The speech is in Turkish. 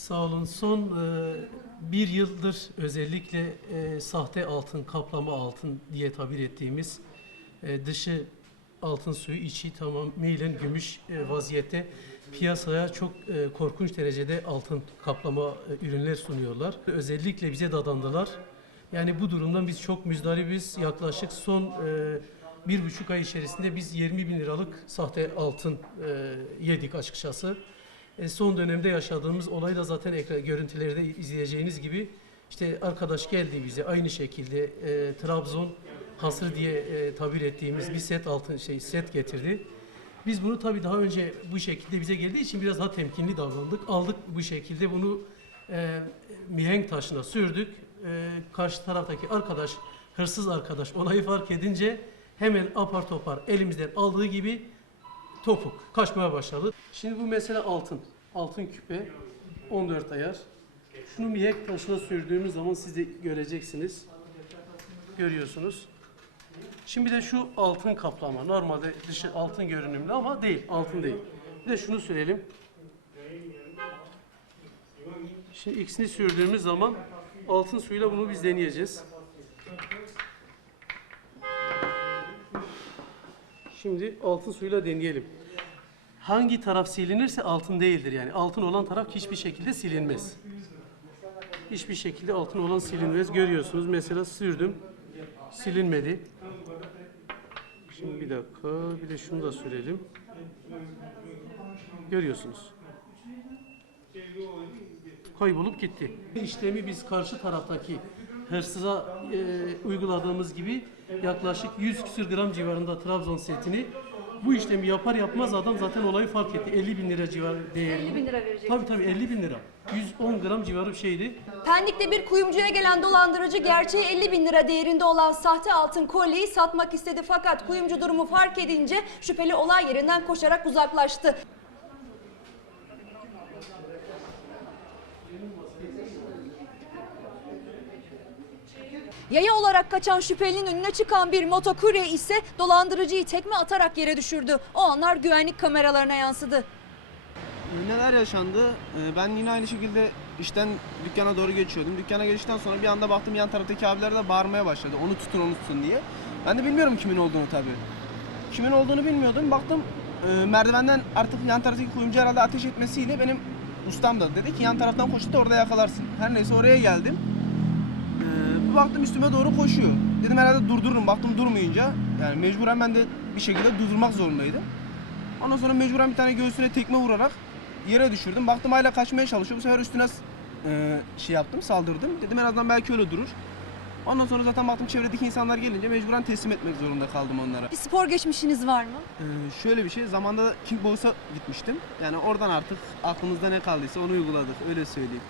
Sağ olun. Son e, bir yıldır özellikle e, sahte altın, kaplama altın diye tabir ettiğimiz e, dışı altın suyu, içi tamamıyla gümüş e, vaziyette piyasaya çok e, korkunç derecede altın kaplama e, ürünler sunuyorlar. Özellikle bize dadandılar. Yani bu durumdan biz çok müzdaribiz. Yaklaşık son e, bir buçuk ay içerisinde biz 20 bin liralık sahte altın e, yedik açıkçası. E, son dönemde yaşadığımız olay da zaten ekran görüntülerde izleyeceğiniz gibi işte arkadaş geldi bize aynı şekilde e, Trabzon hasır diye e, tabir ettiğimiz bir set altın şey set getirdi. Biz bunu tabii daha önce bu şekilde bize geldiği için biraz daha temkinli davrandık. Aldık bu şekilde bunu e, mihenk taşına sürdük. E, karşı taraftaki arkadaş, hırsız arkadaş olayı fark edince hemen apar topar elimizden aldığı gibi topuk kaçmaya başladı. Şimdi bu mesela altın. Altın küpe 14 ayar. Şunu mihenk taşına sürdüğümüz zaman siz de göreceksiniz. Görüyorsunuz. Şimdi de şu altın kaplama. Normalde dışı altın görünümlü ama değil. Altın değil. Bir de şunu sürelim. Şimdi ikisini sürdüğümüz zaman altın suyuyla bunu biz deneyeceğiz. Şimdi altın suyuyla deneyelim. Hangi taraf silinirse altın değildir yani. Altın olan taraf hiçbir şekilde silinmez. Hiçbir şekilde altın olan silinmez. Görüyorsunuz mesela sürdüm. Silinmedi. Şimdi bir dakika bir de şunu da sürelim. Görüyorsunuz. Kaybolup gitti. İşlemi biz karşı taraftaki hırsıza e, uyguladığımız gibi yaklaşık 100 küsür gram civarında Trabzon setini bu işlemi yapar yapmaz adam zaten olayı fark etti. 50 bin lira civarı değerli. 50 bin lira verecek. Tabii tabii 50 bin lira. 110 gram civarı bir şeydi. Pendik'te bir kuyumcuya gelen dolandırıcı gerçeği 50 bin lira değerinde olan sahte altın kolyeyi satmak istedi fakat kuyumcu durumu fark edince şüpheli olay yerinden koşarak uzaklaştı. Yaya olarak kaçan şüphelinin önüne çıkan bir motokurye ise dolandırıcıyı tekme atarak yere düşürdü. O anlar güvenlik kameralarına yansıdı. Neler yaşandı? Ee, Ben yine aynı şekilde işten dükkana doğru geçiyordum. Dükkana geçtikten sonra bir anda baktım yan taraftaki abiler de bağırmaya başladı. Onu tutun, onu tutun diye. Ben de bilmiyorum kimin olduğunu tabii. Kimin olduğunu bilmiyordum. Baktım e, merdivenden artık yan taraftaki kuyumcu herhalde ateş etmesiyle benim ustam da dedi ki yan taraftan koştu da orada yakalarsın. Her neyse oraya geldim. Ee, bir baktım üstüme doğru koşuyor. Dedim herhalde durdururum. Baktım durmayınca yani mecburen ben de bir şekilde durdurmak zorundaydım. Ondan sonra mecburen bir tane göğsüne tekme vurarak yere düşürdüm. Baktım hala kaçmaya çalışıyor. Bu sefer üstüne e, şey yaptım, saldırdım. Dedim en azından belki öyle durur. Ondan sonra zaten baktım çevredeki insanlar gelince mecburen teslim etmek zorunda kaldım onlara. Bir spor geçmişiniz var mı? Ee, şöyle bir şey, zamanda kickbox'a gitmiştim. Yani oradan artık aklımızda ne kaldıysa onu uyguladık, öyle söyleyeyim.